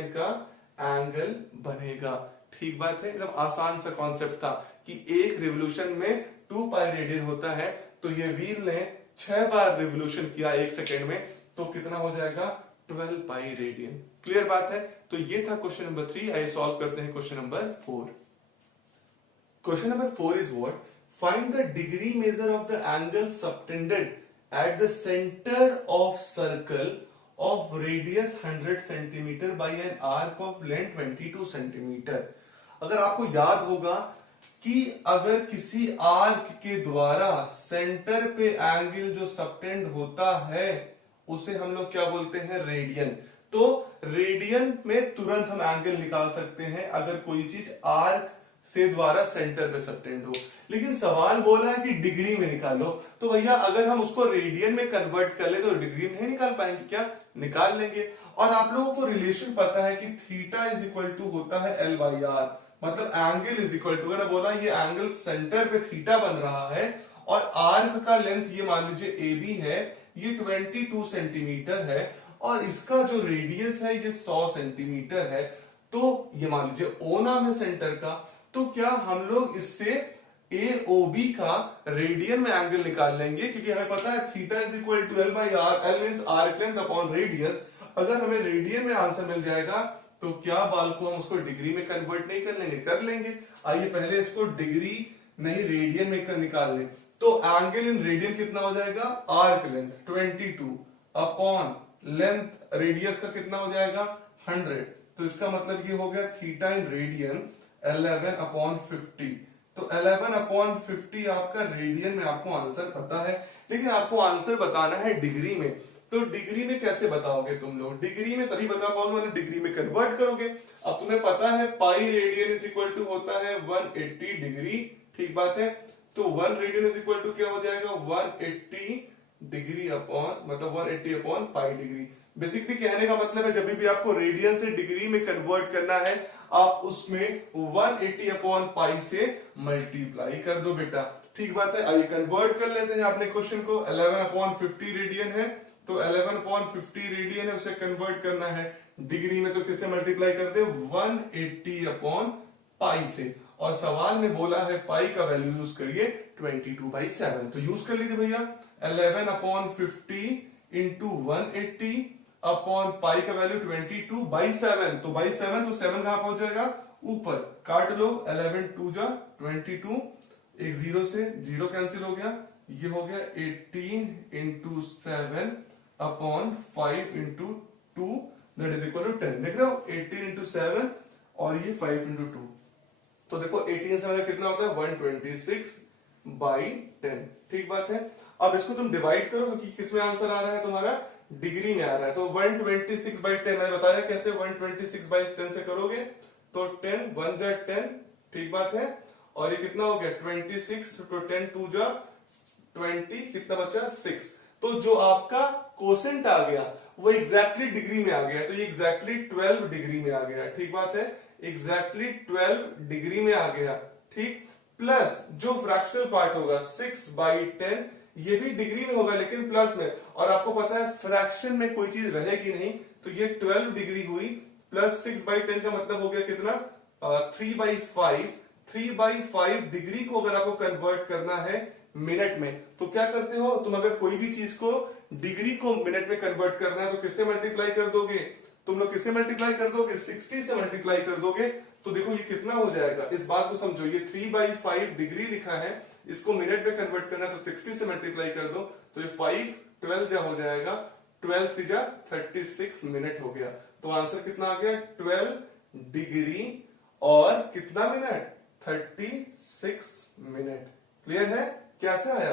का एंगल बनेगा, ठीक बात है। एकदम आसान सा कॉन्सेप्ट था कि एक रिवोल्यूशन में 2 पाई रेडियन होता है, तो ये व्हील ने 6 बार रिवोल्यूशन किया 1 सेकेंड में, तो कितना हो जाएगा, 12 पाई रेडियन। क्लियर बात है। तो ये था क्वेश्चन नंबर 3। आइए सॉल्व करते हैं question number 4। Question number 4 is what, find the degree measure of the angle subtended at the center of circle of radius 100 centimeter by an arc of length 22 centimeter। अगर आपको याद होगा कि अगर किसी आर्क के द्वारा सेंटर पे एंगल जो सबटेंड होता है उसे हम लोग क्या बोलते हैं, रेडियन। तो रेडियन में तुरंत हम एंगल निकाल सकते हैं अगर कोई चीज आर्क से द्वारा सेंटर पे सबटेंड हो। लेकिन सवाल बोला है कि डिग्री में निकालो, तो भैया अगर हम उसको रेडियन में कन्वर्ट कर ले तो डिग्री में नहीं निकाल पाएंगे क्या, निकाल लेंगे। और आप लोगों को रिलेशन पता है कि थीटा इज इक्वल टू होता है L बाई आर, मतलब एंगल इज इक्वल टू, अगर बोला ये एंगल सेंटर पे थीटा बन रहा है और आर्क का लेंथ ये मान लीजिए AB है, ये 22 सेंटीमीटर है, और इसका जो रेडियस है ये 100 सेंटीमीटर है, तो ये मान लीजिए O नाम है सेंटर का। तो क्या हम लोग इससे AOB का रेडियन में एंगल निकाल लेंगे, क्योंकि हमें पता है theta is equal to L by R, L means arc length upon radius. अगर हमें रेडियन में आंसर मिल जाएगा तो क्या बाल को हम उसको डिग्री में कन्वर्ट नहीं कर लेंगे, कर लेंगे। आइए पहले इसको डिग्री नहीं रेडियन में निकाल लें। तो एंगल इन रेडियन कितना हो जाएगा, arc length 22 upon length radius का कितना हो जाएगा 100, तो इसका मतलब ये हो गया थीटा इन रेडियन 11 अपॉन 50। तो 11 अपॉन 50 आपका रेडियन में आपको आंसर पता है, लेकिन आपको आंसर बताना है डिग्री में। तो डिग्री में कैसे बताओगे तुम लोग, डिग्री में तभी बता पाओगे मतलब डिग्री में कन्वर्ट करोगे। अब तुम्हें पता है pi radian is equal to होता है 180 डिग्री, ठीक बात है। तो 1 रेडियन इज इक्वल टू क्या हो जाएगा 180 डिग्री अपॉन, मतलब 180 अपॉन पाई डिग्री। बेसिकली कहने का मतलब है जब भी आपको रेडियन से डिग्री में कन्वर्ट करना है आप उसमें 180 अपॉन पाई से मल्टीप्लाई कर दो बेटा। ठीक बात है, आइए कन्वर्ट कर लेते हैं अपने क्वेश्चन को। 11 अपॉन 50 रेडियन है, तो 11 अपॉन 50 रेडियन है, उसे कन्वर्ट करना है डिग्री में, तो किससे मल्टीप्लाई कर दे 180 अपॉन पाई से। और सवाल में बोला है पाई का वैल्यू यूज करिए 22/7, तो यूज कर लीजिए भैया 11 अपॉन 50 इंटू 180 अपॉन पाई का वैल्यू 22/7, तो बाई 7 तो 7 कहां पहुंच जाएगा ऊपर, काट लो 11 2 जा 22, एक जीरो से जीरो कैंसिल हो गया, ये हो गया 18 into 7 upon 5 into 2 that is equal to 10। देख रहे हो 18 इंटू 7 और ये 5 इंटू 2, तो देखो 18 से मतलब कितना होता है 126/10। ठीक बात है, अब इसको तुम डिवाइड करो क्योंकि किसमें आंसर आ रहा है तुम्हारा डिग्री में आ रहा है, तो 126/10 मैंने बताया कैसे 126/10 से करोगे, तो 10 1 जा 10। ठीक बात है, और ये कितना हो गया 26, तो 10 2 जा 20, कितना बचा 6। तो जो आपका कोसेंट आ गया वो एग्जैक्टली डिग्री में आ गया, तो ये एग्जैक्टली 12 डिग्री में आ गया। ठीक बात है, एग्जैक्टली 12 डिग्री में आ गया। ठीक, प्लस जो फ्रैक्शनल पार्ट होगा 6/10 ये भी डिग्री में होगा लेकिन प्लस में, और आपको पता है फ्रैक्शन में कोई चीज रहेगी नहीं, तो ये 12 डिग्री हुई प्लस 6/10 का मतलब हो गया कितना 3/5। 3/5 डिग्री को अगर आपको कन्वर्ट करना है मिनट में तो क्या करते हो तुम, अगर कोई भी चीज को डिग्री को मिनट में कन्वर्ट करना है तो किससे मल्टीप्लाई कर दोगे, तुम लोग किससे मल्टीप्लाई कर दोगे 60 से मल्टीप्लाई कर दोगे, तो देखो ये कितना हो जाएगा, इस बात को समझो, ये 3/5 डिग्री लिखा है, इसको मिनट में कन्वर्ट करना है तो 60 से मल्टीप्लाई कर दो, तो ये 5 12 जा हो जाएगा, 12 3 जा 36 मिनट हो गया। तो आंसर कितना आ गया 12 डिग्री और कितना मिनट 36 मिनट। क्लियर है, कैसे आया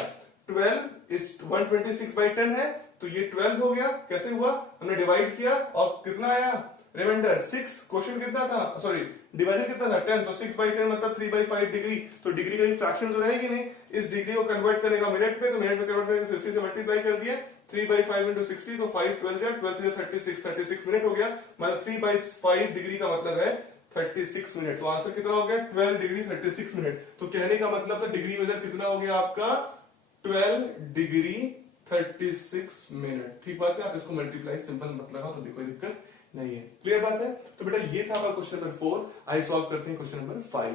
12 इस 126/10 है, तो ये 12 हो गया, कैसे हुआ हमने डिवाइड किया और कितना आया रिमाइंडर 6, क्वेश्चन कितना था सॉरी डिवाइजर कितना था 10, तो 6/10 मतलब 3/5 डिग्री, तो डिग्री का फ्रैक्शन तो रहेगी नहीं, इस डिग्री को कन्वर्ट करेगा मिनट में, तो मिनट में कन्वर्ट करके 60 से मल्टीप्लाई कर दिया, 3/5 इंटू 60, तो 5 12 जा 12 3 36 मिनट हो गया, मतलब 3/5 डिग्री का मतलब है 36 मिनट। तो आंसर कितना हो गया 12 डिग्री 36 मिनट। तो कहने का मतलब तो डिग्री मेजर कितना हो गया आपका 12 डिग्री 36 मिनट। ठीक बात है, आप इसको मल्टीप्लाई सिंपल मत लगाओ तो कोई दिक्कत नहीं है। क्लियर बात है, तो बेटा ये था आपका क्वेश्चन नंबर 4। आइए सॉल्व करते हैं question number 5।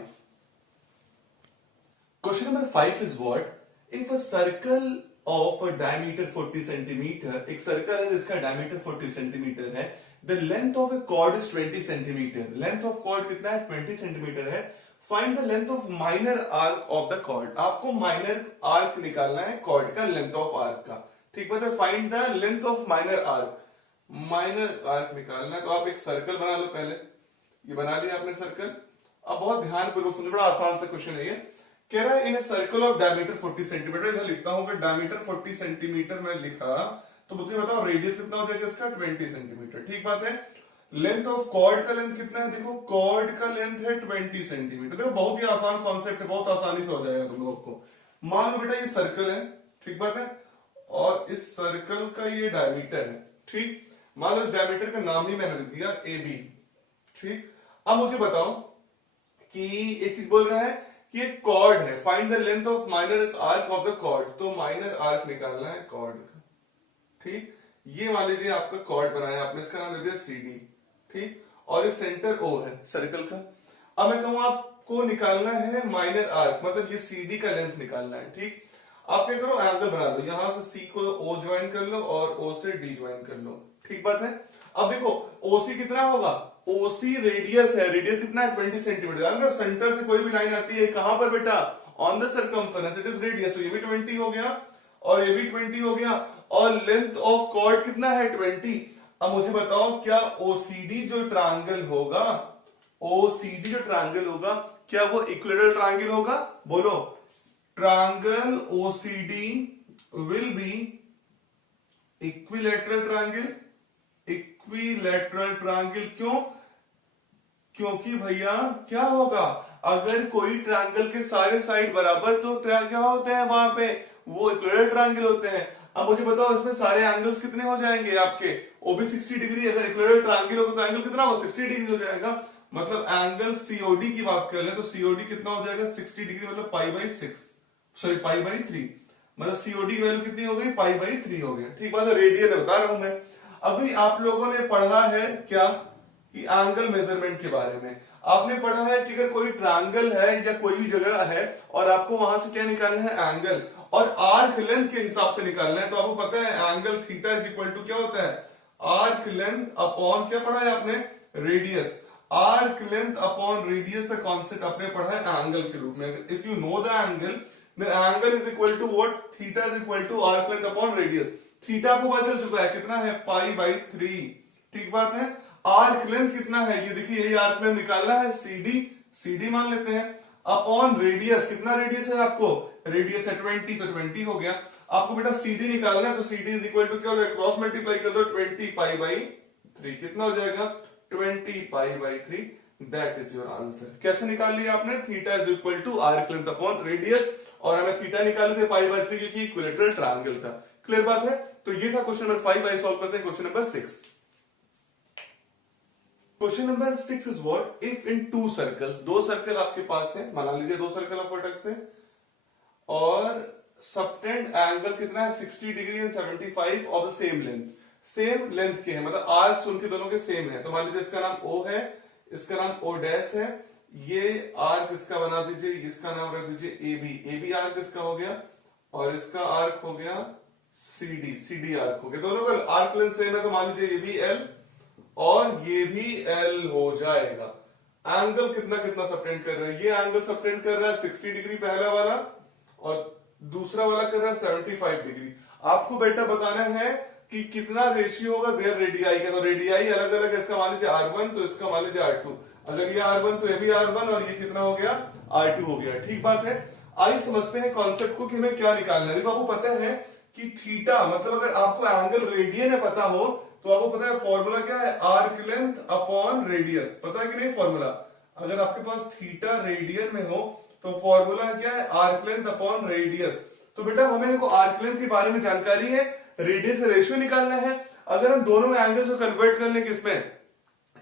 Question number 5 is what if a circle of a diameter 40 centimetre, एक सर्कल है जिसका डायमीटर 40 सेंटीमीटर है, the length of a chord is 20 centimetre, length of chord कितना है 20 सेंटीमीटर है, find the length of minor arc of the chord, आपको minor arc निकालना है कॉर्ड का, लेंथ ऑफ आर्क का। ठीक बात है, find the length of minor arc, minor arc निकालना है, तो आप एक सर्कल बना लो, पहले ये बना लिया आपने सर्कल। अब बहुत ध्यानपूर्वक समझो, बड़ा आसान सा क्वेश्चन है ये, कह रहा है in a circle of diameter 40 centimetre, ऐसा लिखता हूं कि डायमीटर 40 सेंटीमीटर में लिखा, तो मुझे बताओ रेडियस कितना हो जाएगा इसका 20 सेंटीमीटर। ठीक बात है, लेंथ ऑफ कॉर्ड का लेंथ कितना है, देखो कॉर्ड का लेंथ है 20 सेंटीमीटर। देखो बहुत ही आसान कॉन्सेप्ट है, बहुत आसानी से हो जाएगा तुम लोग को। मान लो बेटा ये सर्कल है, ठीक बात है, और इस सर्कल का ये डायमीटर है, ठीक, मान लो इस डायमीटर का नाम ही मैंने दे दिया ए बी। ठीक, अब मुझे बताओ कि एक चीज बोल रहा है कि एक कॉर्ड है, find the length of minor arc of the chord, तो माइनर आर्क निकालना है कॉर्ड का। ठीक, ये मान लीजिए आपका कॉर्ड बनाया आपने, इसका नाम दे दिया सी डी। ठीक, और ये सेंटर ओ है सर्कल का। अब मैं कहूं आपको निकालना है माइनर आर्क, मतलब ये सी डी का लेंथ निकालना है। ठीक, आप क्या करो एंगल बना लो, यहां से सी को ओ ज्वाइन कर लो और ओ से डी ज्वाइन कर लो। ठीक बात है, अब देखो ओसी कितना होगा, ओसी रेडियस है, रेडियस कितना है 20 सेंटीमीटर, सेंटर से कोई भी लाइन आती है कहां पर बेटा on the circumference, it is radius, तो ये भी 20 हो गया और ये भी 20 हो गया, और लेंथ ऑफ कॉर्ड कितना है 20। अब मुझे बताओ क्या ओसीडी जो ट्रायंगल होगा, ओसीडी जो ट्रायंगल होगा क्या वो इक्विलेटरल ट्रायंगल होगा, बोलो triangle OCD will be equilateral triangle, equilateral triangle क्यों, क्योंकि भैया क्या होगा अगर कोई ट्रायंगल के सारे साइड बराबर तो क्या होते हैं वहां पे वो इक्विलेटरल ट्रायंगल होते हैं। अब मुझे बताओ इसमें सारे एंगल्स कितने हो जाएंगे आपके वो भी 60 डिग्री। अगर इक्विलेटरल ट्रायंगल होगा तो एंगल कितना होगा 60 डिग्री हो जाएगा। मतलब एंगल सीओडी की बात कर ले तो सीओडी कितना हो जाएगा 60 डिग्री, मतलब pi by 6, sorry pi by 3, मतलब सीओडी की वैल्यू कितनी हो गई पाई बाई 3 हो गया। ठीक बात है, रेडियन बता रहा हूं मैं। अभी आप लोगों ने पढ़ा है क्या कि एंगल मेजरमेंट के बारे में आपने पढ़ा है कि अगर कोई ट्रायंगल है या कोई भी जगह है और आपको वहां से क्या निकालना है एंगल, और आर्क लेंथ के हिसाब से निकालना है, तो आपको पता है angle theta is equal to क्या होता है आर्क लेंथ अपॉन क्या पढ़ा है आपने radius. Arc length upon radius का कॉन्सेप्ट आपने पढ़ा है एंगल के रूप में। If you know the angle then angle is equal to what theta is equal to arc length upon radius. Theta आपको पता चल चुका है कितना है पाई बाई 3, ठीक बात है। आर्क लेंथ कितना है ये देखिए, यही आर्क लेंथ निकालना है सीडी मान लेते हैं, अपॉन रेडियस, कितना रेडियस है आपको रेडियस है 20, तो 20 हो गया। आपको बेटा सीडी निकालना है तो सीडी इज इक्वल टू क्या हो जाएगा क्रॉस मल्टीप्लाई कर दो 20 पाई बाई 3, कितना हो जाएगा 20 pi by 3, that is your answer. कैसे निकाल लिया आपने, theta is equal to arc length upon radius, और हमें थीटा निकाले थे पाई बाई 3 क्योंकि इक्विलेटरल ट्रायंगल था। क्लियर बात है। तो ये था क्वेश्चन नंबर 5। आई सॉल्व करते हैं question number 6। Question number 6 is what if in to circles, दो सर्कल आपके पास है, मान लीजिए दो सर्कल ऑफ वर्टेक्स है और सबटेंड एंगल कितना है 60 degree and 75 of the same length, same length के हैं, मतलब आर्क्स उनके दोनों के सेम है। तो मान लीजिए इसका नाम O है, इसका नाम O डैश है, ये आर्क इसका बना दीजिए, इसका नाम रख दीजिए AB आर्क इसका हो गया, और इसका आर्क हो गया CD आर्क हो गया। दोनों का आर्क लेंथ सेम है, तो मान लीजिए ये भी L और ये भी L हो जाएगा। एंगल कितना कितना सबटेंड कर रहा है, ये एंगल सबटेंड कर रहा है 60 डिग्री पहला वाला, और दूसरा वाला कर रहा है 75 डिग्री। आपको बेटा बताना है कि कितना रेशियो होगा देयर रेडियाई का। तो रेडियाई अलग अलग है, इसका मान लीजिए R1 तो इसका मान लीजिए R2, अगर ये R1 तो ये भी R1 और ये कितना हो गया R2 हो गया। ठीक बात है। आइए समझते हैं कॉन्सेप्ट को कि हमें क्या निकालना है। देखो आपको पता है कि थीटा, मतलब अगर आपको एंगल रेडियन है पता हो तो आपको पता है फॉर्मूला क्या है आर्क लेंथ अपॉन रेडियस, पता है कि नहीं फॉर्मूला। अगर आपके पास थीटा रेडियन में हो तो फॉर्मूला क्या है आर्क लेंथ अपॉन रेडियस। तो बेटा हमें देखो आर्क लेंथ के बारे में जानकारी है, रेडियस का रेशियो निकालना है। अगर हम दोनों एंगल्स को कन्वर्ट कर लें किसमें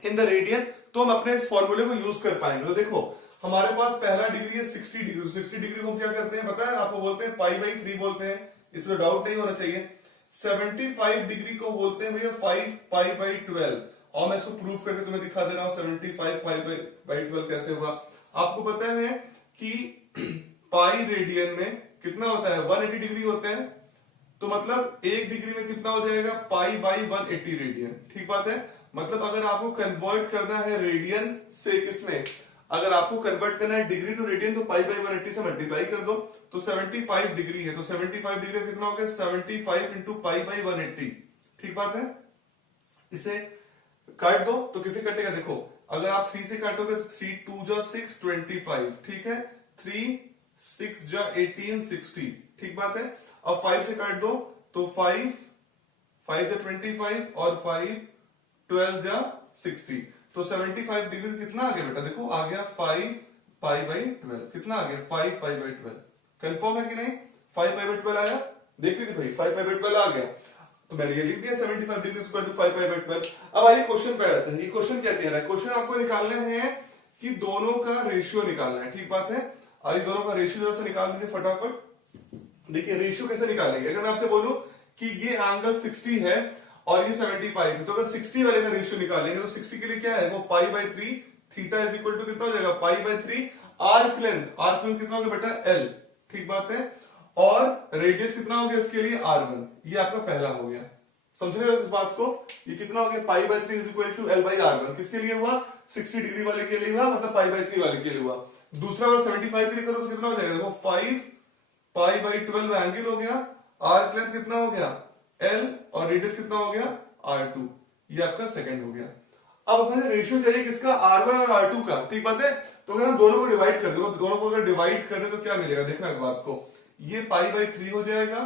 इन द रेडियन, तो हम अपने इस फॉर्मूले को यूज कर पाएंगे। तो देखो हमारे पास पहला डिग्री है 60 डिग्री, 60 डिग्री को क्या करते हैं पता है आपको, बोलते हैं पाई बाई 3 बोलते हैं, इसमें डाउट नहीं होना चाहिए। 75 डिग्री को बोलते हैं भैया 5 पाई बाई 12, और मैं इसको प्रूफ करके तुम्हें दिखा दे रहा हूं 75 पाई बाई 12 कैसे हुआ। आपको पता है कि पाई रेडियन में कितना होता है 180 डिग्री होता है, तो मतलब 1 डिग्री में कितना हो जाएगा पाई बाई 180 रेडियन। ठीक बात है। मतलब अगर आपको कन्वर्ट करना है रेडियन से किसमें, अगर आपको कन्वर्ट करना है डिग्री टू रेडियन तो पाई बाई 180 से मल्टीप्लाई कर दो, तो 75 डिग्री है, तो 75 डिग्री का कितना हो गया 75 इंटू पाई बाई 180। ठीक बात है। इसे काट दो तो किसे कटेगा, देखो अगर आप 3 से काटोगे तो 3 2 जा 6 25, ठीक है, 3 6 जा 18 60। ठीक बात है। अब 5 से काट दो तो 5 5 जा 25 और 5 12 जा 60, तो 75 डिग्री कितना आ गया बेटा, देखो आ गया 5 पाई बाई 12, कितना आ गया 5 पाई बाई 12। कंफर्म है कि नहीं 5 पाई बाई 12 आया, देख लीजिए भाई 5 पाई बाई 12 आ गया, तो मैंने ये लिख दिया 75 degree equal to 5 pi by 12। अब आइए क्वेश्चन पे आते हैं। ये क्वेश्चन क्या कह रहा है, क्वेश्चन आपको निकालना है कि दोनों का रेशियो निकालना है। ठीक बात है। आइए दोनों का रेशियो से निकाल दीजिए फटाफट। देखिए रेशियो कैसे निकालेंगे, अगर मैं आपसे बोलूं कि ये एंगल 60 है और ये 75 है, तो अगर 60 वाले का रेशियो निकालेंगे तो 60 के लिए क्या है वो pi by 3, theta is equal to कितना हो जाएगा पाई बाई 3, आर्क लेंथ कितना हो गया बेटा L। ठीक बात है। और रेडियस कितना हो गया इसके लिए R1, ये आपका पहला हो गया। समझ रहे हो इस बात को, ये कितना हो गया pi by 3 is equal to L by R1, किसके लिए हुआ 60 डिग्री वाले के लिए हुआ, मतलब पाई बाई 3 वाले के लिए हुआ। दूसरा वाला 75 के लिए करो तो कितना हो जाएगा, देखो 5 पाई बाई 12 एंगल हो गया, आर्क लेंथ कितना हो गया L और रेडियस कितना हो गया R2, ये आपका सेकंड हो गया। अब अपने रेशियो चाहिए किसका R1 और R2 का। ठीक बात है। तो अगर हम दोनों को डिवाइड कर दे, दोनों को अगर डिवाइड कर दे तो क्या मिलेगा, देखना इस बात को, ये पाई बाई 3 हो जाएगा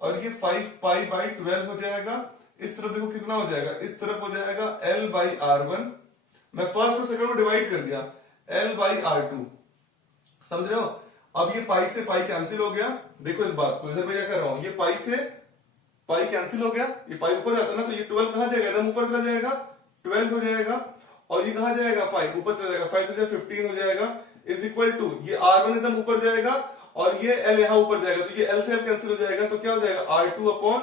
और ये 5 पाई बाई 12 हो जाएगा। इस तरफ देखो कितना हो जाएगा, इस तरफ हो जाएगा L बाई R1, मैं फर्स्ट और सेकंड को डिवाइड कर दिया L बाई R2, समझ रहे हो। अब ये पाई से पाई कैंसिल हो गया, देखो इस बात को, इधर मैं क्या कर रहा हूं, ये पाई से पाई कैंसिल हो गया, ये पाई ऊपर जाता है ना, तो ये 12 कहां जाएगा, एकदम ऊपर चला जाएगा, 12 हो जाएगा, और ये कहां जाएगा, 5 ऊपर चला जाएगा, 5 से 15 हो जाएगा, इज इक्वल टू ये R1 एकदम ऊपर जाएगा और ये L यहां ऊपर जाएगा, तो ये L से L कैंसिल हो जाएगा, तो क्या हो जाएगा R2 अपॉन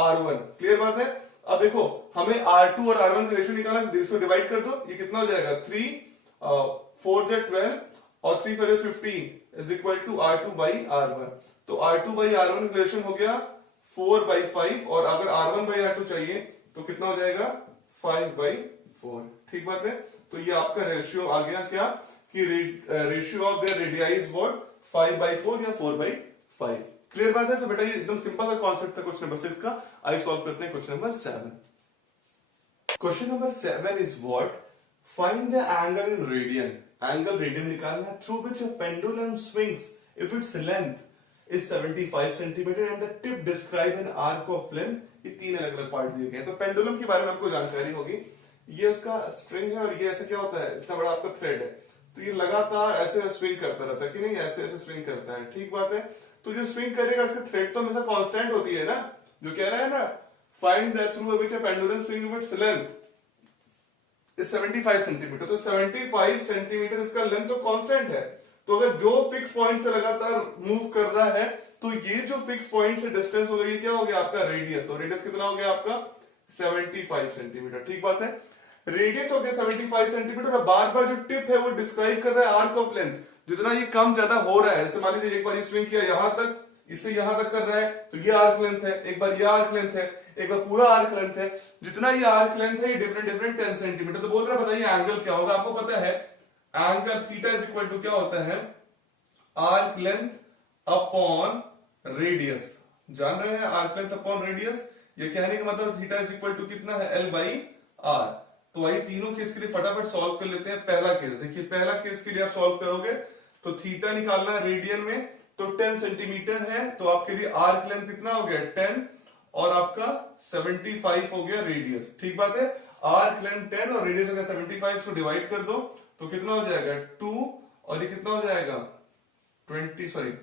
R1। क्लियर बात है। अब देखो हमें R2 और R1 का रेशियो निकालना है, इसको डिवाइड कर दो, ये कितना हो जाएगा 3 4 जा 12 और 3 5 15 is equal to R2 by R1। तो R2 बाई R1 का रेशियो हो गया 4/5 और अगर R1 बाई R2 चाहिए तो कितना हो जाएगा 5/4। ठीक बात है। तो ये आपका रेशियो आ गया क्या कि ratio of their radii is what 5/4 या 4/5। क्लियर बात है। तो बेटा ये एकदम सिंपल सा कॉन्सेप्ट था क्वेश्चन नंबर 6 का। आइए सॉल्व करते हैं question number 7। Question number 7 is what find the angle in radian. Angle radian निकालना है through which a pendulum swings if its length is 75 centimetre and the tip describe an arc of length. ये तीन अलग अलग part दिए गए हैं। तो पेंडुलम के बारे में आपको जानकारी होगी। ये उसका स्ट्रिंग है और ये ऐसे क्या होता है, इतना बड़ा आपका थ्रेड है, तो ये लगातार ऐसे स्विंग करता रहता है कि नहीं, ऐसे ऐसे स्विंग करता है। ठीक बात है। तो जो स्विंग करेगा इसका थ्रेड तो हमेशा कांस्टेंट होती है ना, जो कह रहा है ना find that through which a pendulum swing with its length is 75 centimetre. तो 75 सेंटीमीटर इसका लेंथ तो कांस्टेंट है। तो अगर जो फिक्स पॉइंट से लगातार मूव कर रहा है तो ये जो फिक्स पॉइंट से डिस्टेंस हो गई, ये क्या हो गया आपका रेडियस। तो रेडियस कितना हो गया आपका 75 सेंटीमीटर। ठीक बात है। रेडियस हो गया 75 सेंटीमीटर और बार बार जो टिप है वो डिस्क्राइब कर रहा है आर्क ऑफ लेंथ। जितना ये कम ज्यादा हो रहा है, जैसे मान लीजिए एक बार ये स्विंग किया यहां तक, इसे यहां तक कर रहा है तो ये आर्क लेंथ है, एक बार ये आर्क लेंथ है, एक बार पूरा आर्क लेंथ है। जितना ये आर्क लेंथ है ये डिफरेंट डिफरेंट 10 सेंटीमीटर। तो बोल रहा है बताइए एंगल क्या होगा। आपको पता है angle theta is equal to क्या होता है आर्क लेंथ अपॉन रेडियस। जान रहे हैं आर्क लेंथ अपॉन रेडियस। ये कहने का मतलब थीटा इज इक्वल टू कितना है L बाई R। तो वही तीनों केस के लिए फटाफट सॉल्व कर लेते हैं। पहला केस देखिए, पहला केस के लिए आप सॉल्व करोगे तो थीटा निकालना है रेडियन में, तो 10 सेंटीमीटर है, तो आपके लिए आर्क लेंथ कितना हो गया 10 और आपका 75 हो गया रेडियस। ठीक बात है। आर्क लेंथ 10 और रेडियस हो गया 75, सो डिवाइड कर दो तो कितना हो जाएगा 2 और ये कितना हो जाएगा 115।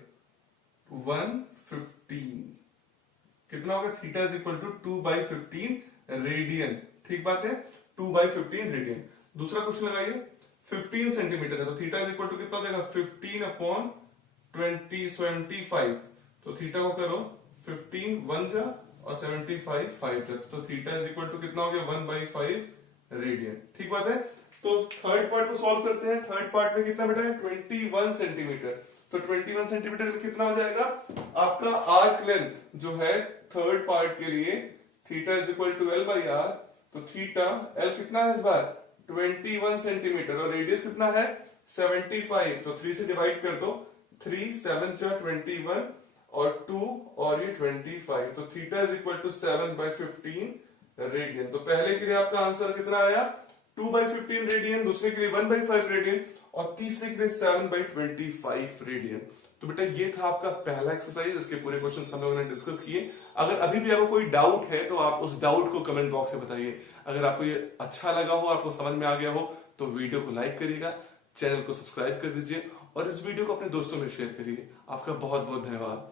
कितना होगा theta is equal to 2/15 radian. ठीक बात है 2/15 रेडियन। दूसरा क्वेश्चन लगाइए 15 सेंटीमीटर है, तो थीटा इज इक्वल टू कितना हो जाएगा 15 अपॉन 75। तो थीटा को करो 15 1 जा और 75 5 जा, तो थीटा इज इक्वल टू कितना हो गया 1/5 रेडियन। ठीक बात है। तो थर्ड पार्ट को सॉल्व करते हैं। थर्ड पार्ट में कितना बेटा है 21 सेंटीमीटर। तो 21 सेंटीमीटर कितना हो जाएगा आपका आर्क लेंथ जो है थर्ड पार्ट के लिए theta is equal to L by R। तो थीटा L कितना है इस बार 21 सेंटीमीटर और रेडियस कितना है 75। तो 3 से डिवाइड कर दो, 3 7 जा 21 और 2 और ये 25। तो theta is equal to 7/15 radian. तो पहले के लिए आपका आंसर कितना आया 2/15 रेडियन, दूसरे के लिए 1/5 रेडियन और तीसरे के लिए 7/25 रेडियन। तो बेटा ये था आपका पहला एक्सरसाइज। इसके पूरे क्वेश्चन हम लोगों ने डिस्कस किए। अगर अभी भी आपको कोई डाउट है तो आप उस डाउट को कमेंट बॉक्स में बताइए। अगर आपको ये अच्छा लगा हो, आपको समझ में आ गया हो तो वीडियो को लाइक करिएगा, चैनल को सब्सक्राइब कर दीजिए और इस वीडियो को अपने दोस्तों में शेयर करिए। आपका बहुत बहुत धन्यवाद।